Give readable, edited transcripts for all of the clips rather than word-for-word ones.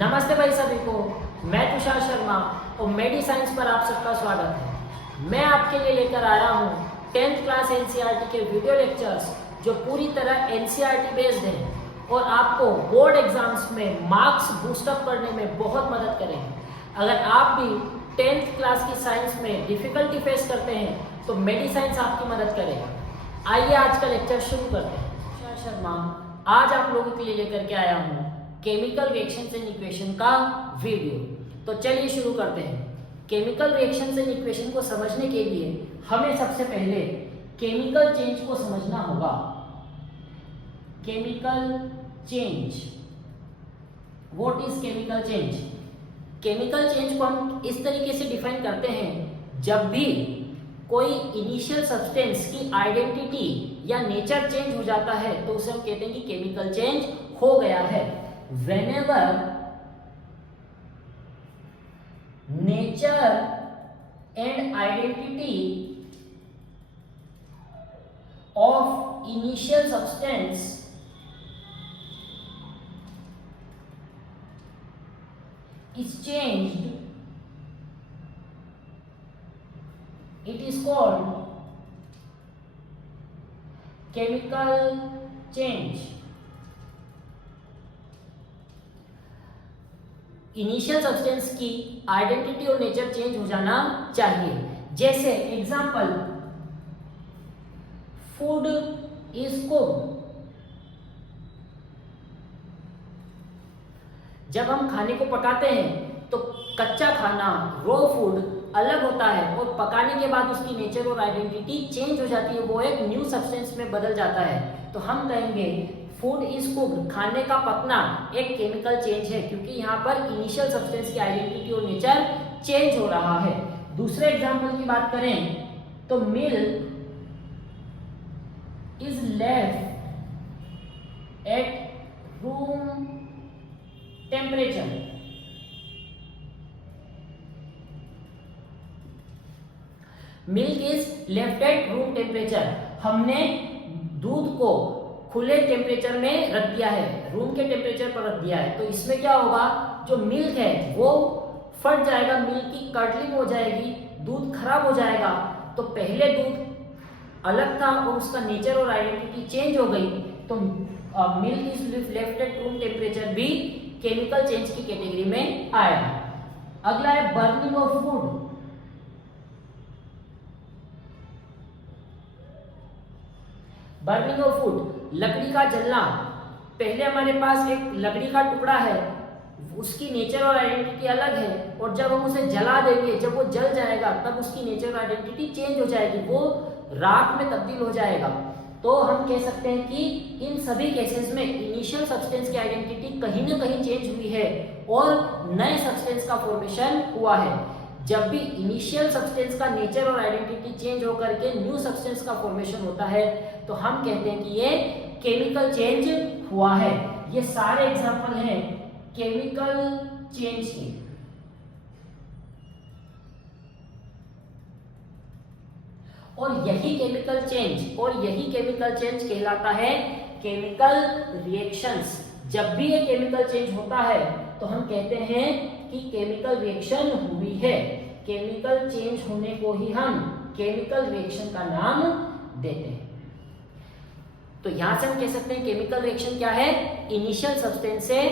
नमस्ते भाई सभी को। मैं तुषार शर्मा और मेडी साइंस पर आप सबका स्वागत है। मैं आपके लिए लेकर आया हूँ 10th क्लास एनसीईआरटी के वीडियो लेक्चर्स जो पूरी तरह एनसीईआरटी बेस्ड हैं और आपको बोर्ड एग्जाम्स में मार्क्स बूस्टअप करने में बहुत मदद करेंगे। अगर आप भी 10th क्लास की साइंस में डिफिकल्टी फेस करते हैं तो मेडी साइंस आपकी मदद करेगा। आइए आज का लेक्चर शुरू करते हैं। तुषार शर्मा आज आप लोगों के लिए लेकर के आया हूँ केमिकल रिएक्शंस एंड इक्वेशन का वीडियो। तो चलिए शुरू करते हैं। केमिकल रिएक्शंस एंड इक्वेशन को समझने के लिए हमें सबसे पहले केमिकल चेंज को समझना होगा। Chemical change, what is chemical change? Chemical change को हम इस तरीके से डिफाइन करते हैं, जब भी कोई इनिशियल सब्सटेंस की आइडेंटिटी या नेचर चेंज हो जाता है तो उसे हम कहते हैं कि केमिकल चेंज हो गया है। Whenever nature and identity of initial substance is changed, it is called chemical change। Initial substance की आइडेंटिटी और नेचर चेंज हो जाना चाहिए। जैसे एग्जांपल, फूड इज कुक्ड। जब हम खाने को पकाते हैं तो कच्चा खाना, रॉ फूड अलग होता है और पकाने के बाद उसकी नेचर और आइडेंटिटी चेंज हो जाती है, वो एक न्यू सब्सटेंस में बदल जाता है। तो हम कहेंगे फूड इज कुक्ड, खाने का पकना एक केमिकल चेंज है, क्योंकि यहाँ पर इनिशियल सब्सटेंस की आइडेंटिटी और नेचर चेंज हो रहा है। दूसरे एग्जांपल की बात करें तो milk is left at room temperature. Milk is left at room temperature, हमने दूध को खुले टेम्परेचर में रख दिया है, रूम के टेम्परेचर पर रख दिया है। तो इसमें क्या होगा, जो मिल्क है वो फट जाएगा, मिल्क की कर्टलिंग हो जाएगी, दूध खराब हो जाएगा। तो पहले दूध अलग था और उसका नेचर और आइडेंटिटी चेंज हो गई, तो milk is left at room temperature भी केमिकल चेंज की कैटेगरी में आया। अगला है burning of food. Burning of food, लकड़ी का जलना। पहले हमारे पास एक लकड़ी का टुकड़ा है, उसकी नेचर और आइडेंटिटी अलग है, और जब हम उसे जला देंगे, जब वो जल जाएगा तब उसकी नेचर और आइडेंटिटी चेंज हो जाएगी, वो राख में तब्दील हो जाएगा। तो हम कह सकते हैं कि इन सभी केसेस में इनिशियल सब्सटेंस की आइडेंटिटी कहीं ना कहीं चेंज हुई है और नए सब्सटेंस का फॉर्मेशन हुआ है। जब भी इनिशियल सब्सटेंस का नेचर और आइडेंटिटी चेंज होकर के न्यू सब्सटेंस का फॉर्मेशन होता है तो हम कहते हैं कि ये केमिकल चेंज हुआ है। ये सारे एग्जांपल हैं केमिकल चेंज के। और यही केमिकल चेंज कहलाता है केमिकल रिएक्शंस। जब भी ये केमिकल चेंज होता है तो हम कहते हैं कि केमिकल रिएक्शन हुई है। केमिकल चेंज होने को ही हम केमिकल रिएक्शन का नाम देते हैं। तो यहां से हम कह सकते हैं केमिकल रिएक्शन क्या है, इनिशियल सब्सटेंस से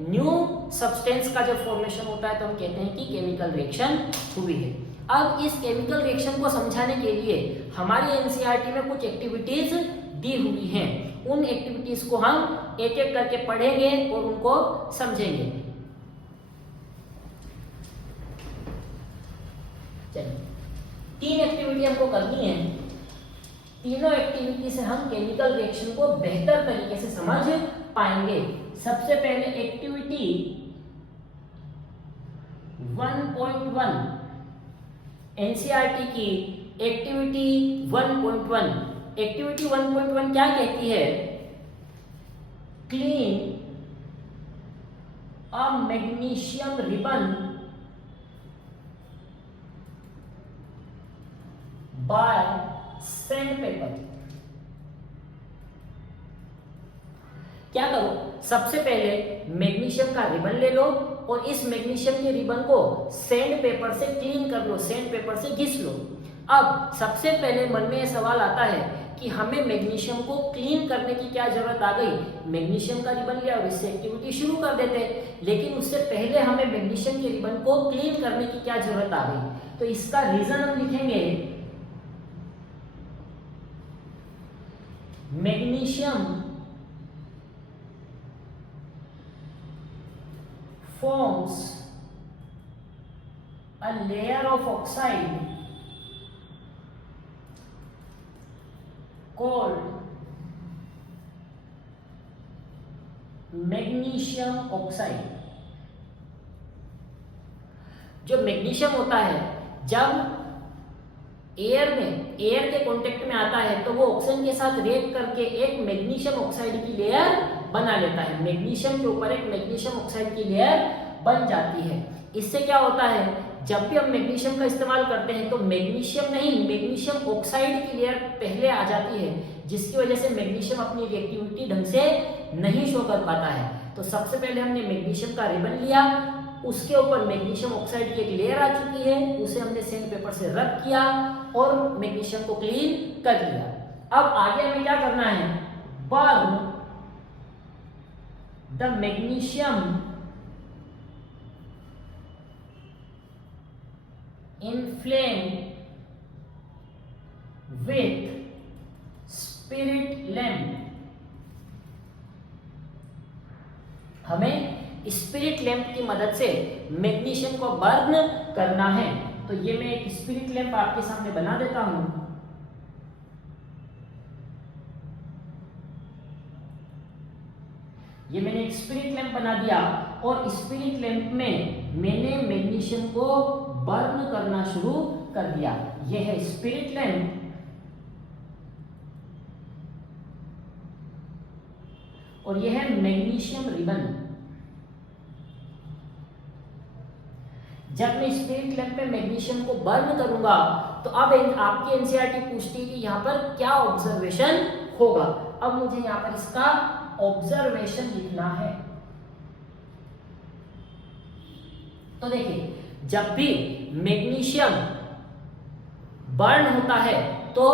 न्यू सब्सटेंस का जब फॉर्मेशन होता है तो हम कहते हैं कि केमिकल रिएक्शन हुई है। अब इस केमिकल रिएक्शन को समझाने के लिए हमारी एनसीईआरटी में कुछ एक्टिविटीज दी हुई हैं। उन एक्टिविटीज को हम एक एक करके पढ़ेंगे और उनको समझेंगे। चलिए, 3 एक्टिविटी हमको करनी है। तीनों एक्टिविटी से हम केमिकल रिएक्शन को बेहतर तरीके से समझ पाएंगे। सबसे पहले एक्टिविटी 1.1, एनसीईआरटी की एक्टिविटी 1.1। एक्टिविटी 1.1 क्या कहती है? Clean a magnesium ribbon by sandpaper. क्या करो, सबसे पहले मैग्नीशियम का रिबन ले लो और इस मैग्नीशियम के रिबन को सैंड पेपर से क्लीन कर लो, सैंड पेपर से घिस लो। अब सबसे पहले मन में यह सवाल आता है कि हमें मैग्नीशियम को क्लीन करने की क्या जरूरत आ गई। मैग्नीशियम का रिबन लिया और इससे एक्टिविटी शुरू कर देते, लेकिन उससे पहले हमें मैग्नीशियम के रिबन को क्लीन करने की क्या जरूरत आ गई। तो इसका रीजन हम लिखेंगे, magnesium forms a layer of oxide called magnesium oxide. जो मैग्नीशियम होता है जब एयर के कांटेक्ट में आता है तो वो ऑक्सीजन के साथ रिएक्ट करके एक मैग्नीशियम ऑक्साइड की लेयर बना लेता है। मैग्नीशियम के ऊपर एक मैग्नीशियम ऑक्साइड की लेयर बन जाती है। इससे क्या होता है, जब भी हम मैग्नीशियम का इस्तेमाल करते हैं तो मैग्नीशियम नहीं, मैग्नीशियम ऑक्साइड की लेयर पहले आ जाती है, जिसकी वजह से मैग्नीशियम अपनी रिएक्टिविटी ढंग से नहीं शो कर पाता है। तो सबसे पहले हमने मैग्नीशियम का रिबन लिया, उसके ऊपर मैग्नीशियम ऑक्साइड की एक लेयर आ चुकी है, उसे हमने सैंड पेपर से रब किया और मैग्नीशियम को क्लीन कर लिया। अब आगे हमें क्या करना है, burn the magnesium in flame with spirit lamp. हमें स्पिरिट लैंप की मदद से मैग्नीशियम को बर्न करना है। तो ये मैं एक स्पिरिट लैंप आपके सामने बना देता हूं। ये मैंने एक स्पिरिट लैंप बना दिया और स्पिरिट लैंप में मैंने मैग्नीशियम को बर्न करना शुरू कर दिया। ये है स्पिरिट लैंप और ये है मैग्नीशियम रिबन। जब मैं स्पिरिट लैंप में मैग्नीशियम को बर्न करूंगा तो अब आपकी एनसीईआरटी पूछती है कि यहाँ पर क्या ऑब्जर्वेशन होगा। अब मुझे यहाँ पर इसका ऑब्जर्वेशन लिखना है। तो देखिए, जब भी मैग्नीशियम बर्न होता है तो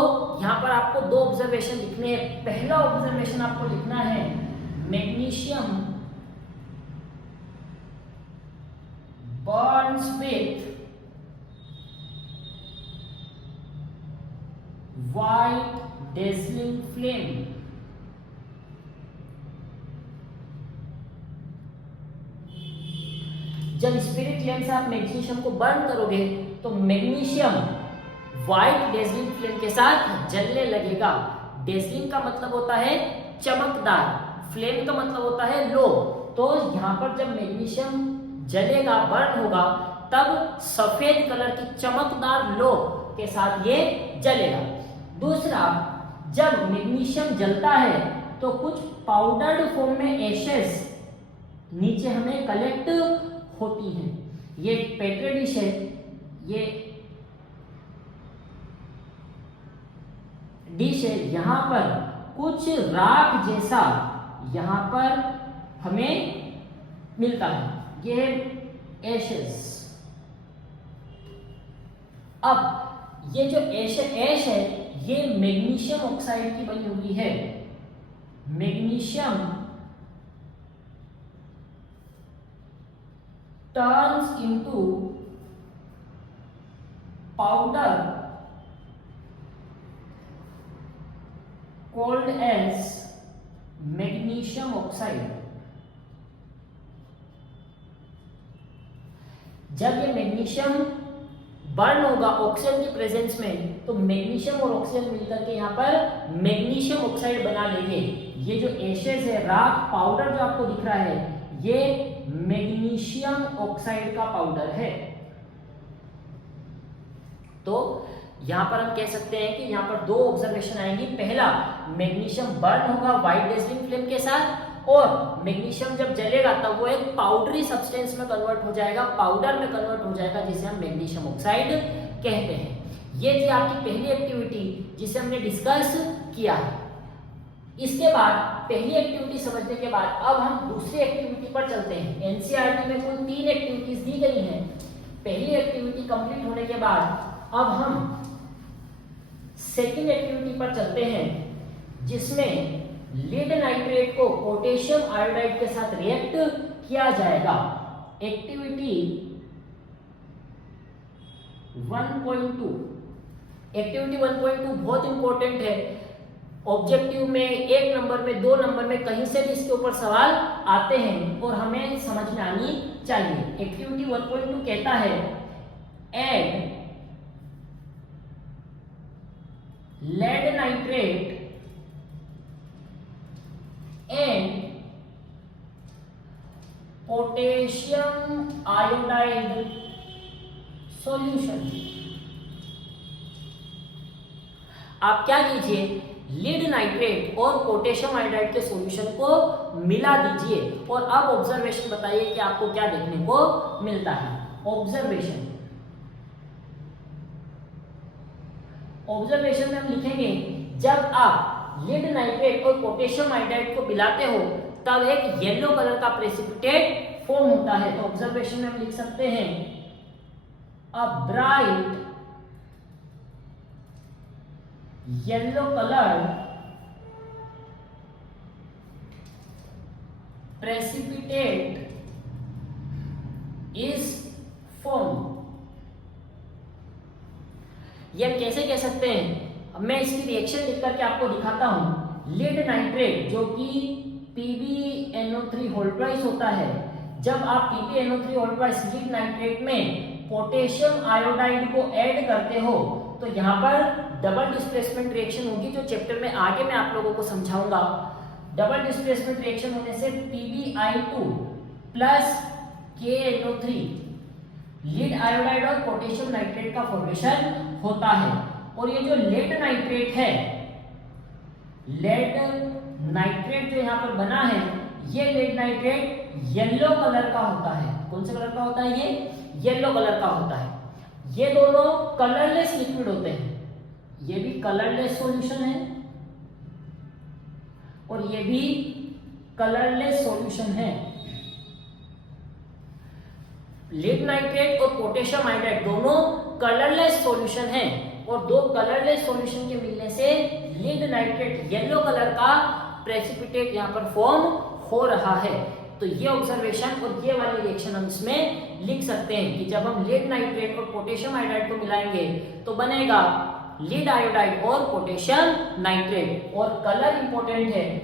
यहां पर आपको दो ऑब्जर्वेशन लिखने हैं। पहला ऑब्जर्वेशन आपको लिखना है, magnesium burns with white dazzling flame। जब स्पिरिट लैंप से आप मैग्नीशियम को बर्न करोगे तो मैग्नीशियम व्हाइट डेजलिंग फ्लेम के साथ जलने लगेगा। डेजलिंग का मतलब होता है चमकदार, फ्लेम का मतलब होता है लो। तो यहां पर जब मैग्नीशियम जलेगा, बर्न होगा, तब सफेद कलर की चमकदार लो के साथ ये जलेगा। दूसरा, जब मैग्नीशियम जलता है तो कुछ पाउडर्ड फॉर्म में एशेस नीचे हमें कलेक्ट होती हैं। ये पेट्री डिश है, ये डिश है, यहां पर कुछ राख जैसा यहां पर हमें मिलता है, ये है एशेस। अब ये जो ऐश है ये मैग्नीशियम ऑक्साइड की बनी हुई है। Magnesium turns into powder called as magnesium oxide। जब ये मैग्नीशियम बर्न होगा ऑक्सीजन की प्रेजेंस में तो मैग्नीशियम और ऑक्सीजन मिलकर के यहाँ पर मैग्नीशियम ऑक्साइड बना लेंगे। ये जो एशेस है, राख, पाउडर जो आपको दिख रहा है, ये मैग्नीशियम ऑक्साइड का पाउडर है। तो यहां पर हम कह सकते हैं कि यहां पर दो ऑब्जर्वेशन आएंगी। पहला, मैग्नीशियम बर्न होगा व्हाइट डेजलिंग फ्लेम के साथ, और मैग्नीशियम जब जलेगा तब वो एक पाउडरी सब्सटेंस में कन्वर्ट हो जाएगा, पाउडर में कन्वर्ट हो जाएगा, जिसे हम मैग्नीशियम ऑक्साइड कहते हैं। ये थी आपकी पहली एक्टिविटी जिसे हमने डिस्कस किया है। इसके बाद पहली एक्टिविटी समझने के बाद अब हम दूसरी एक्टिविटी पर चलते हैं। एनसीईआरटी में कुल 3 एक्टिविटीज दी गई हैं। पहली एक्टिविटी कंप्लीट होने के बाद अब हम सेकेंड एक्टिविटी पर चलते हैं, जिसमें लीड नाइट्रेट को पोटेशियम आयोडाइड के साथ रिएक्ट किया जाएगा। एक्टिविटी 1.2 बहुत इंपॉर्टेंट है। ऑब्जेक्टिव में 1 नंबर में 2 नंबर में कहीं से भी इसके ऊपर सवाल आते हैं और हमें समझ में आनी चाहिए। एक्टिविटी 1.2 कहता है add lead nitrate and potassium iodide solution. आप क्या कीजिए, लीड नाइट्रेट और पोटेशियम आयोडाइड के सॉल्यूशन को मिला दीजिए और अब ऑब्जर्वेशन बताइए कि आपको क्या देखने को मिलता है। ऑब्जर्वेशन में हम लिखेंगे, जब आप लीड नाइट्रेट और पोटेशियम आयोडाइड को मिलाते हो तब एक येलो कलर का प्रेसिपिटेट फॉर्म होता है। तो ऑब्जर्वेशन में हम लिख सकते हैं a bright yellow colour precipitate is form. ये हम कैसे कह सकते हैं, अब मैं इसकी रिएक्शन लिख करके आपको दिखाता हूं। लीड नाइट्रेट जो कि PbNO3 होल ट्वाइस होता है, जब आप PbNO3 whole twice lead nitrate में पोटेशियम आयोडाइड को ऐड करते हो तो यहाँ पर डबल डिस्प्लेसमेंट रिएक्शन होगी, जो चैप्टर में आगे मैं आप लोगों को समझाऊंगा। डबल डिस्प्लेसमेंट रिएक्शन होने से PbI2 plus KNO3 lead iodide और पोटेशियम नाइट्रेट का फॉर्मेशन होता है। और ये जो लेड नाइट्रेट है, लेड नाइट्रेट जो यहाँ पर बना है, ये लेड नाइट्रेट येलो कलर का होता है। कौन से कलर का होता है? ये येलो कलर का होता है। ये दोनों कलरलेस लिक्विड होते हैं। ये भी कलरलेस सॉल्यूशन है और ये भी कलरलेस सॉल्यूशन है। लीड नाइट्रेट और पोटेशियम आयोडाइड दोनों कलरलेस सॉल्यूशन हैं और दो कलरलेस सॉल्यूशन के मिलने से लीड नाइट्रेट येलो कलर का प्रेसिपिटेट यहां पर फॉर्म हो रहा है। तो ये ऑब्जर्वेशन और ये वाली रिएक्शन हम इसमें लिख सकते हैं कि जब हम लीड नाइट्रेट और पोटेशियम आयोडाइड को मिलाएंगे तो बनेगा लीड आयोडाइड और पोटेशियम नाइट्रेट। और कलर इंपॉर्टेंट है,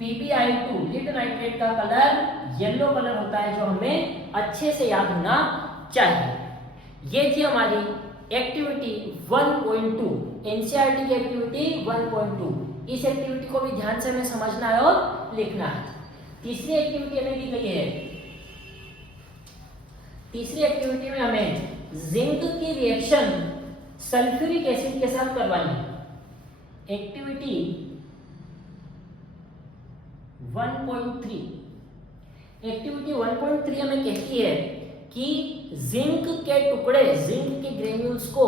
PbI2 लीड नाइट्रेट का कलर येलो कलर होता है, जो हमें अच्छे से याद होना चाहिए। ये थी हमारी एक्टिविटी 1.2, एनसीईआरटी की एक्टिविटी 1.2। इस एक्टिविटी को भी ध्यान से हमें समझना है और लिखना है। तीसरी एक्टिविटी हमें दी गई है। तीसरी एक्टिविटी में हमें जिंक की रिएक्शन सल्फ्यूरिक एसिड के साथ करवानी है। एक्टिविटी 1.3। एक्टिविटी 1.3 हमें कहती है कि जिंक के टुकड़े, जिंक के ग्रेन्यूल्स को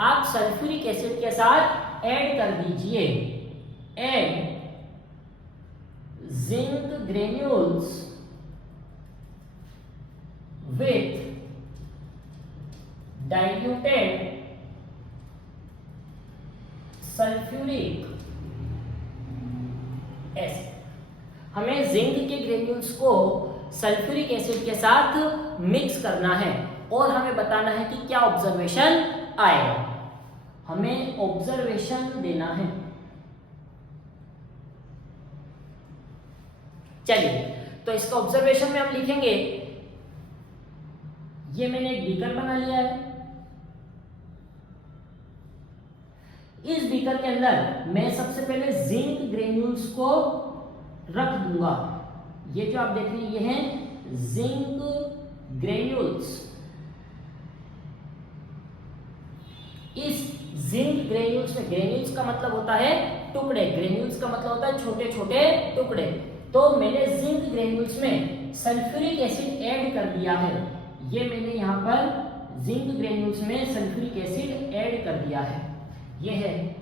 आप सल्फ्यूरिक एसिड के साथ ऐड कर दीजिए। Add zinc granules with diluted sulphuric acid. हमें जिंक के ग्रेन्यूल्स को सल्फ्यूरिक एसिड के साथ मिक्स करना है और हमें बताना है कि क्या ऑब्जर्वेशन आएगा। हमें ऑब्जर्वेशन देना है। चलिए, तो इसका ऑब्जर्वेशन में हम लिखेंगे, ये मैंने एक बीकर बना लिया है। इस बीकर के अंदर मैं सबसे पहले जिंक ग्रेन्यूल्स को रख दूंगा। ये जो आप देख रहे हैं ये हैं जिंक ग्रेन्यूल्स। इस जिंक ग्रेन्यूल्स में, ग्रेन्यूल्स का मतलब होता है टुकड़े, ग्रेन्यूल्स का मतलब होता है छोटे छोटे टुकड़े। तो मैंने जिंक ग्रेन्यूल्स में सल्फ्यूरिक एसिड ऐड कर दिया है। ये मैंने यहां पर जिंक ग्रेन्यूल्स में सल्फ्यूरिक एसिड ऐड कर दिया है। ये है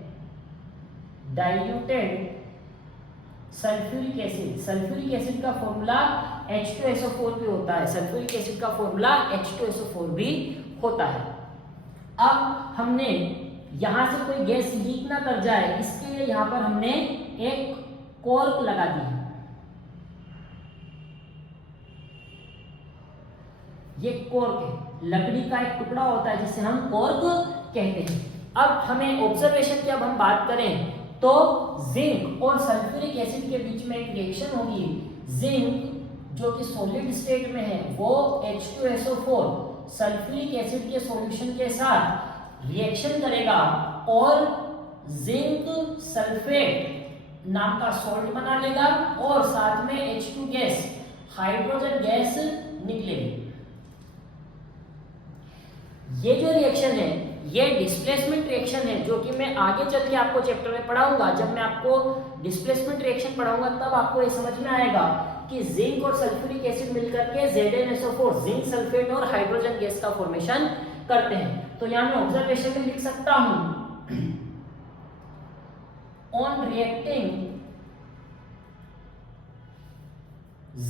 diluted sulphuric acid, sulphuric acid का फॉर्मूला H2SO4 भी होता है, सल्फ्यूरिक एसिड का फॉर्मूला H2SO4 भी होता है। अब हमने यहां से कोई गैस लीक ना कर जाए इसके लिए यहां पर हमने एक कॉर्क लगा दी है। ये कॉर्क है, लकड़ी का एक टुकड़ा होता है जिसे हम कॉर्क कहते हैं। अब हमें ऑब्जर्वेशन की अब हम बात करें तो जिंक और सल्फ्यूरिक एसिड के बीच में एक रिएक्शन होगी। जिंक जो कि सॉलिड स्टेट में है वो H2SO4 सल्फ्यूरिक एसिड के सॉल्यूशन के साथ रिएक्शन करेगा और जिंक सल्फेट नाम का सॉल्ट बना लेगा और साथ में H2 गैस, हाइड्रोजन गैस निकलेगी। ये जो रिएक्शन है ये डिस्प्लेसमेंट रिएक्शन है, जो कि मैं आगे चल के आपको चैप्टर में पढ़ाऊंगा। जब मैं आपको डिस्प्लेसमेंट रिएक्शन पढ़ाऊंगा तब आपको ये समझ में आएगा कि जिंक और सल्फ्यूरिक एसिड मिलकर के ZnSO4 जिंक सल्फेट और हाइड्रोजन गैस का फॉर्मेशन करते हैं। तो यहां मैं ऑब्जर्वेशन में लिख सकता हूं, on reacting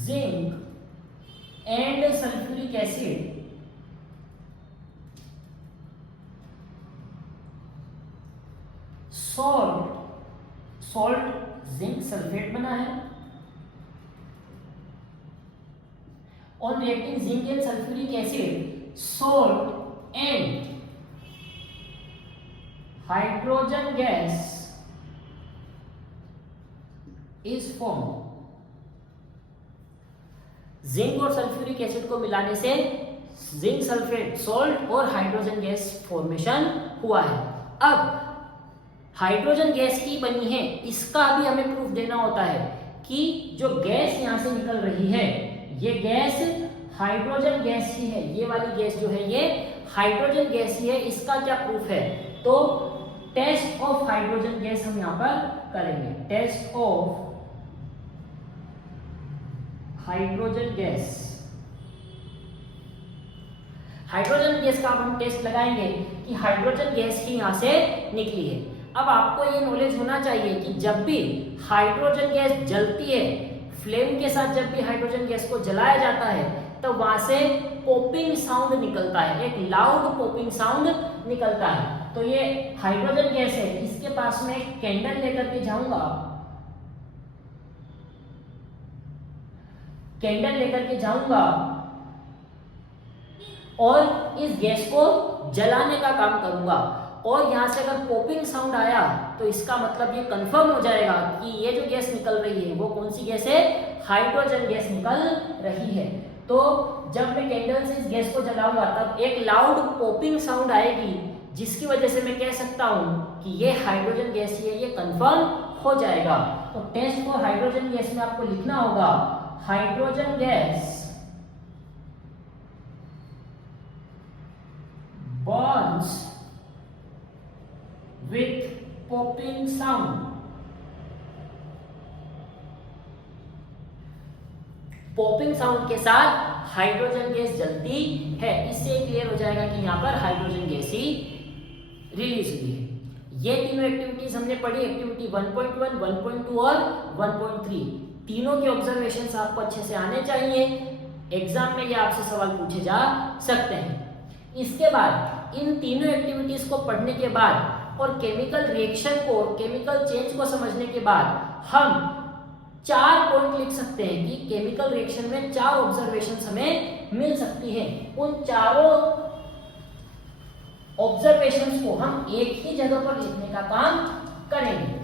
zinc and sulphuric acid salt zinc sulphate बना है। On reacting zinc and sulphuric acid salt and hydrogen gas is form. Zinc और सल्फ्यूरिक एसिड को मिलाने से जिंक सल्फेट सॉल्ट और हाइड्रोजन गैस फॉर्मेशन हुआ है। अब हाइड्रोजन गैस ही बनी है, इसका भी हमें प्रूफ देना होता है कि जो गैस यहां से निकल रही है ये गैस हाइड्रोजन गैस ही है। ये वाली गैस जो है ये हाइड्रोजन गैस ही है। इसका क्या प्रूफ है? तो टेस्ट ऑफ हाइड्रोजन गैस हम यहां पर करेंगे। Test of hydrogen gas, hydrogen gas का अब हम टेस्ट लगाएंगे कि हाइड्रोजन गैस ही यहां से निकली है। अब आपको ये नॉलेज होना चाहिए कि जब भी हाइड्रोजन गैस जलती है, फ्लेम के साथ जब भी हाइड्रोजन गैस को जलाया जाता है तो वहां से पॉपिंग साउंड निकलता है, एक लाउड पॉपिंग साउंड निकलता है। तो ये हाइड्रोजन गैस है, इसके पास में एक कैंडल लेकर के जाऊंगा, कैंडल लेकर के जाऊंगा और इस गैस को जलाने का काम करूंगा और यहां से अगर पॉपिंग साउंड आया तो इसका मतलब ये कंफर्म हो जाएगा कि ये जो गैस निकल रही है वो कौन सी गैस है? हाइड्रोजन गैस निकल रही है। तो जब मैं कैंडल से इस गैस को जलाऊंगा तब एक लाउड पॉपिंग साउंड आएगी जिसकी वजह से मैं कह सकता हूं कि ये हाइड्रोजन गैस ही है, ये कंफर्म हो जाएगा। तो टेस्ट फॉर हाइड्रोजन गैस में आपको लिखना होगा hydrogen gas burns with popping sound। Popping sound के साथ हाइड्रोजन गैस जलती है। इससे क्लियर हो जाएगा कि यहाँ पर हाइड्रोजन गैस ही रिलीज हुई है। ये तीनों एक्टिविटीज हमने पढ़ी, एक्टिविटी 1.1, 1.2 और 1.3। तीनों के ऑब्जर्वेशंस आपको अच्छे से आने चाहिए। एग्जाम में ये आपसे सवाल पूछे जा सकते हैं। इसके बाद इन तीनों एक्टिविटीज को पढ़ने के बाद और केमिकल रिएक्शन को, केमिकल चेंज को समझने के बाद हम 4 पॉइंट लिख सकते हैं कि केमिकल रिएक्शन में 4 ऑब्जर्वेशंस हमें मिल सकती हैं। उन चारों ऑब्जर्वेशंस को हम एक ही जगह पर लिखने का काम करेंगे।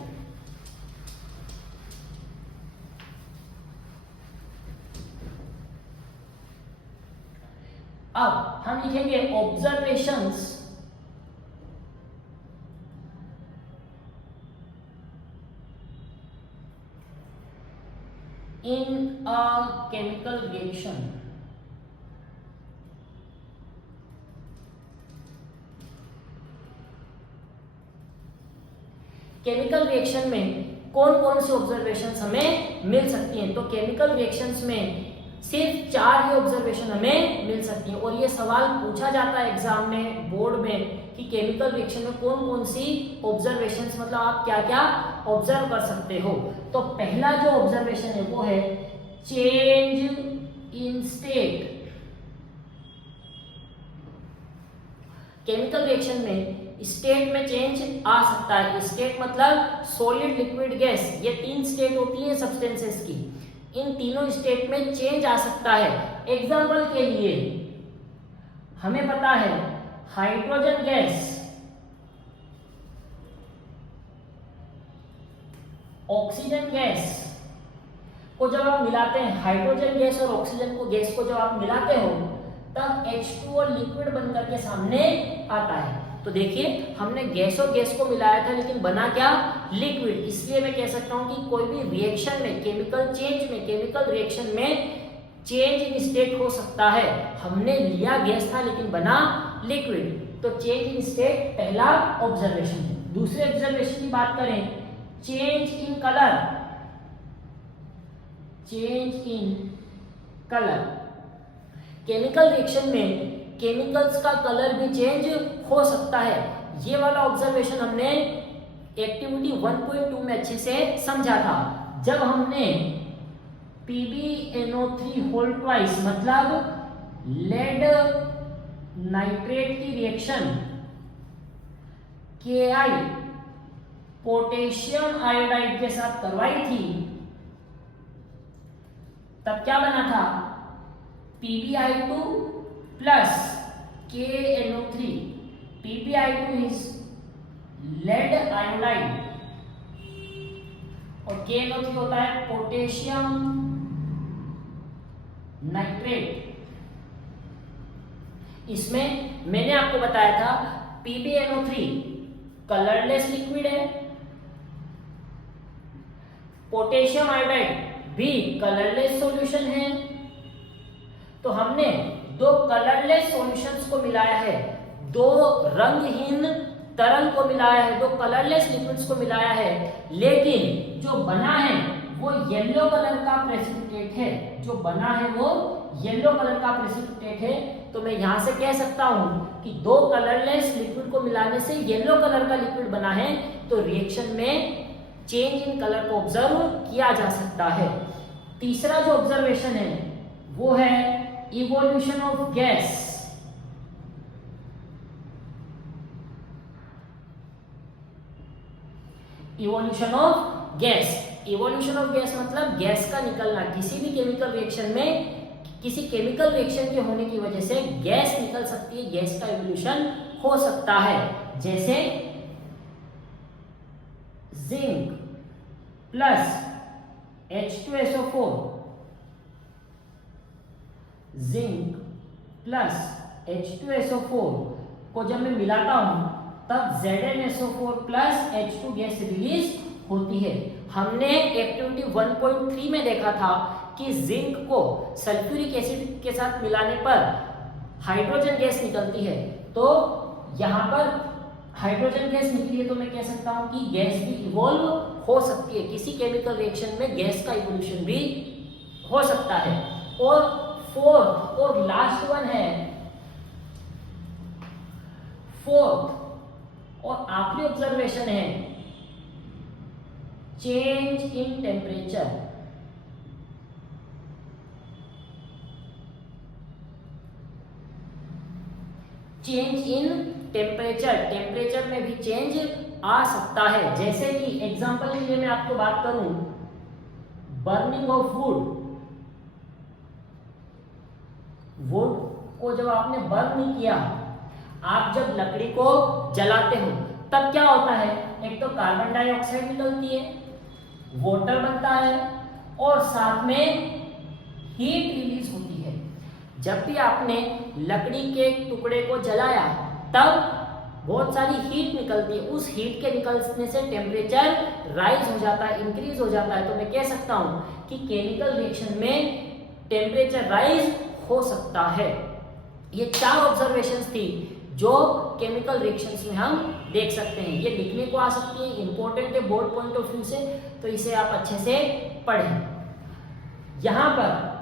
अब हम लिखेंगे observations in a chemical reaction। Chemical reaction में कौन कौन सी ऑब्जर्वेशंस हमें मिल सकती हैं? तो केमिकल रिएक्शंस में सिर्फ 4 ही ऑब्जर्वेशन हमें मिल सकती है। और ये सवाल पूछा जाता है एग्जाम में, बोर्ड में, कि केमिकल रिएक्शन में कौन कौन सी ऑब्जर्वेशंस, मतलब आप क्या क्या ऑब्जर्व कर सकते हो। तो पहला जो ऑब्जर्वेशन है वो है change in state. Chemical reaction में स्टेट में चेंज आ सकता है। स्टेट मतलब सॉलिड, लिक्विड, गैस, ये 3 स्टेट होती है सब्सटेंसेस की। इन तीनों स्टेट में चेंज आ सकता है। एग्जाम्पल के लिए हमें पता है हाइड्रोजन गैस, ऑक्सीजन गैस को जब आप मिलाते हैं, हाइड्रोजन गैस और ऑक्सीजन को गैस को जब आप मिलाते हो तब H2O लिक्विड बनकर के सामने आता है। तो देखिए हमने गैस और गैस को मिलाया था लेकिन बना क्या, लिक्विड। इसलिए मैं कह सकता हूं कि कोई भी रिएक्शन में, केमिकल चेंज में, केमिकल रिएक्शन में चेंज इन स्टेट हो सकता है। हमने लिया गैस था लेकिन बना लिक्विड, तो चेंज इन स्टेट पहला ऑब्जर्वेशन है। दूसरे ऑब्जर्वेशन की बात करें, change in colour. Change in colour, chemical reaction में केमिकल्स का कलर भी चेंज हो सकता है। ये वाला ऑब्जर्वेशन हमने एक्टिविटी 1.2 में अच्छे से समझा था, जब हमने PbNO3 होल ट्वाइस मतलब लेड नाइट्रेट की रिएक्शन Ki पोटेशियम आयोडाइड के साथ करवाई थी, तब क्या बना था, PbI2 plus KNO3। PbI2 is lead iodide और KNO3 होता है पोटेशियम नाइट्रेट। इसमें मैंने आपको बताया था PbNO3 कलरलेस लिक्विड है, पोटेशियम आयोडाइड भी कलरलेस सॉल्यूशन है। तो हमने दो कलरलेस सॉल्यूशंस को मिलाया है, दो रंगहीन तरल को मिलाया है, दो कलरलेस लिक्विड्स को मिलाया है, लेकिन जो बना है वो येलो कलर का प्रेसिपिटेट है। जो बना है वो येलो कलर का प्रेसिपिटेट है। तो मैं यहां से कह सकता हूं कि दो कलरलेस लिक्विड को मिलाने से येलो कलर का लिक्विड बना है। तो रिएक्शन में चेंज इन कलर को ऑब्जर्व किया जा सकता है। तीसरा जो ऑब्जर्वेशन है वो है evolution of gas. Evolution of gas, evolution of gas मतलब गैस का निकलना। किसी भी केमिकल रिएक्शन में, किसी केमिकल रिएक्शन के होने की वजह से गैस निकल सकती है, गैस का इवोल्यूशन हो सकता है। जैसे zinc plus H2SO4, zinc plus H2SO4 को जब मैं मिलाता हूं तब ZnSO4 plus H2 gas release होती है। हमने एक्टिविटी 1.3 में देखा था कि जिंक को सल्फ्यूरिक एसिड के साथ मिलाने पर हाइड्रोजन गैस निकलती है। तो यहाँ पर हाइड्रोजन गैस निकली है, तो मैं कह सकता हूं कि गैस भी इवॉल्व हो सकती है। किसी केमिकल रिएक्शन में गैस का इवोल्यूशन भी हो सकता है। और फोर्थ और लास्ट वन है, फोर्थ और आखिरी ऑब्जर्वेशन है change in temperature. Change in temperature, temperature में भी चेंज आ सकता है। जैसे कि एग्जांपल के लिए मैं आपको बात करूं, बर्निंग ऑफ वुड। वुड को जब आपने बर्न नहीं किया, आप जब लकड़ी को जलाते हो तब क्या होता है, एक तो कार्बन डाइऑक्साइड निकलती है, वाटर बनता है और साथ में हीट रिलीज होती है। जब भी आपने लकड़ी के टुकड़े को जलाया तब बहुत सारी हीट निकलती है। उस हीट के निकलने से टेम्परेचर राइज हो जाता है, इंक्रीज हो जाता है। तो मैं कह सकता हूं कि केमिकल रिएक्शन में टेम्परेचर राइज हो सकता है। ये 4 ऑब्जर्वेशंस थी जो केमिकल रिएक्शंस में हम देख सकते हैं। ये लिखने को आ सकती है, इंपॉर्टेंट है बोर्ड पॉइंट ऑफ व्यू से, तो इसे आप अच्छे से पढ़ें। यहां पर